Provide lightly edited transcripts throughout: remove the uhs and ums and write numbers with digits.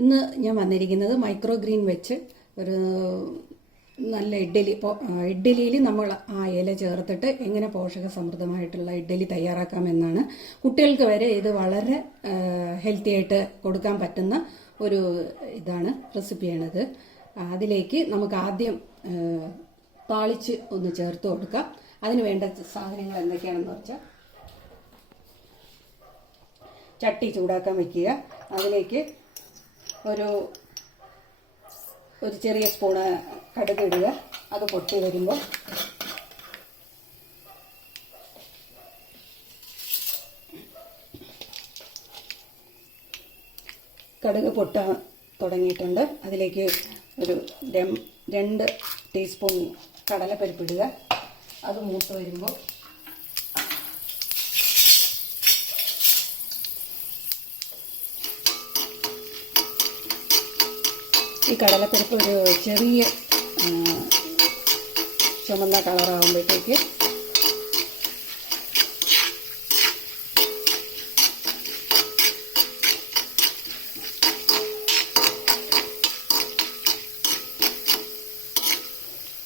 ഇന്ന് ഞാൻ വന്നിരിക്കുന്നത് മൈക്രോഗ്രീൻ വെച്ച് ഒരു നല്ല ഇഡ്ഡലിയിൽ നമ്മൾ ആ ഇല ചേർത്തിട്ട് എങ്ങനെ പോഷക സമൃദ്ധമായിട്ടുള്ള ഇഡ്ഡലി തയ്യാറാക്കാമെന്നാണ്. കുട്ടികൾക്ക് വരെ ഇത് വളരെ ഹെൽത്തി ആയിട്ട് കൊടുക്കാൻ പറ്റുന്ന ഒരു റെസിപ്പിയാണിത്. അതിലേക്ക് നമുക്ക് ആദ്യം താളിച്ച് ഒന്ന് ചേർത്ത് കൊടുക്കാം. അതിന് വേണ്ട സാധനങ്ങൾ എന്തൊക്കെയാണെന്ന് വെച്ചാൽ, ചട്ടി ചൂടാക്കാൻ വയ്ക്കുക. അതിലേക്ക് ഒരു ചെറിയ സ്പൂണ് കടുക് ഇടുക. അത് പൊട്ടി വരുമ്പോൾ കടുക് പൊട്ടാൻ തുടങ്ങിയിട്ടുണ്ട്. അതിലേക്ക് ഒരു 2 ടീസ്പൂൺ കടലപ്പരിപ്പിടുക. അത് മൂത്ത് വരുമ്പോൾ ഈ കടലപ്പരിപ്പ് ഒരു ചെറിയ ചുമന്ന കളറാകുമ്പോഴത്തേക്ക്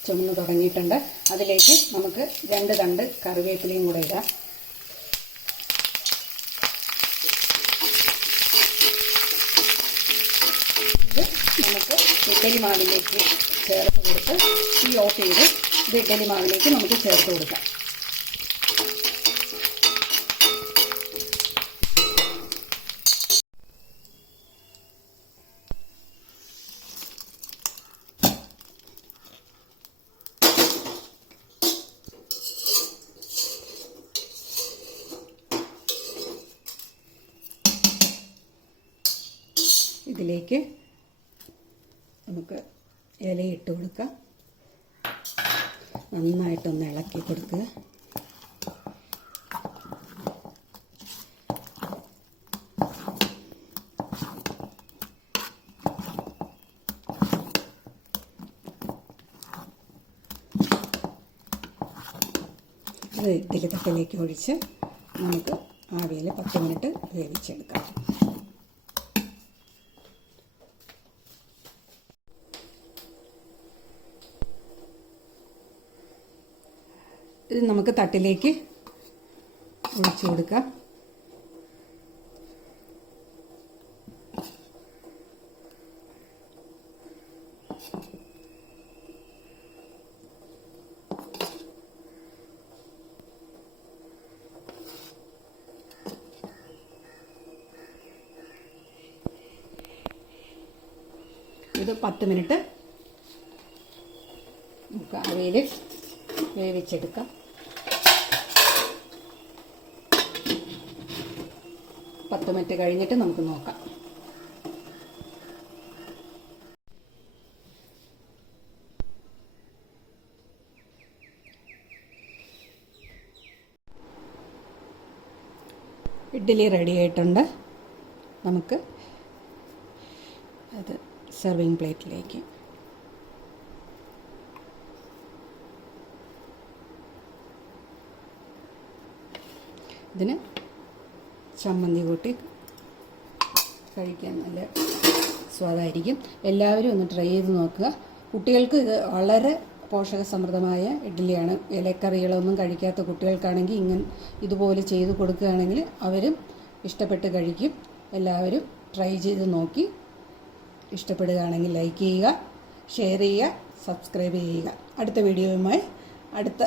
ചുമന്ന് തുടങ്ങിയിട്ടുണ്ട്. അതിലേക്ക് നമുക്ക് 2 തണ്ട് കറിവേപ്പിലയും കൂടെ ഇടാം. ഇത് നമുക്ക് ഇഡ്ഡലി മാവിലേക്ക് ചേർത്ത് കൊടുത്ത് തീ ഓഫ് ചെയ്ത് ഇത് ഇഡ്ഡലി മാവിലേക്ക് നമുക്ക് ചേർത്ത് കൊടുക്കാം. ഇതിലേക്ക് നമുക്ക് ഇലയിട്ട് കൊടുക്കാം. നന്നായിട്ടൊന്ന് ഇളക്കി കൊടുക്കുക. അത് ഇഡ്ഡലി തട്ടിലേക്ക് ഒഴിച്ച് നമുക്ക് ആവിയിൽ 10 മിനിറ്റ് വേവിച്ചെടുക്കാം. ഇത് നമുക്ക് തട്ടിലേക്ക് ഒഴിച്ചു കൊടുക്കാം. ഇത് 10 മിനിറ്റ് നമുക്ക് ആവിയിൽ വേവിച്ചെടുക്കാം. 10 മിനിറ്റ് കഴിഞ്ഞിട്ട് നമുക്ക് നോക്കാം. ഇഡ്ഡലി റെഡി ആയിട്ടുണ്ട്. നമുക്ക് അത് സെർവിങ് പ്ലേറ്റിലേക്ക് ഇതിന് ചമ്മന്തി കൂട്ടി കഴിക്കാൻ നല്ല സ്വാദായിരിക്കും. എല്ലാവരും ഒന്ന് ട്രൈ ചെയ്ത് നോക്കുക. കുട്ടികൾക്ക് ഇത് വളരെ പോഷക സമൃദ്ധമായ ഇഡ്ഡലിയാണ്. ഇലക്കറികളൊന്നും കഴിക്കാത്ത കുട്ടികൾക്കാണെങ്കിൽ ഇതുപോലെ ചെയ്ത് കൊടുക്കുകയാണെങ്കിൽ അവരും ഇഷ്ടപ്പെട്ട് കഴിക്കും. എല്ലാവരും ട്രൈ ചെയ്ത് നോക്കി ഇഷ്ടപ്പെടുകയാണെങ്കിൽ ലൈക്ക് ചെയ്യുക, ഷെയർ ചെയ്യുക, സബ്സ്ക്രൈബ് ചെയ്യുക. അടുത്ത വീഡിയോയുമായി അടുത്ത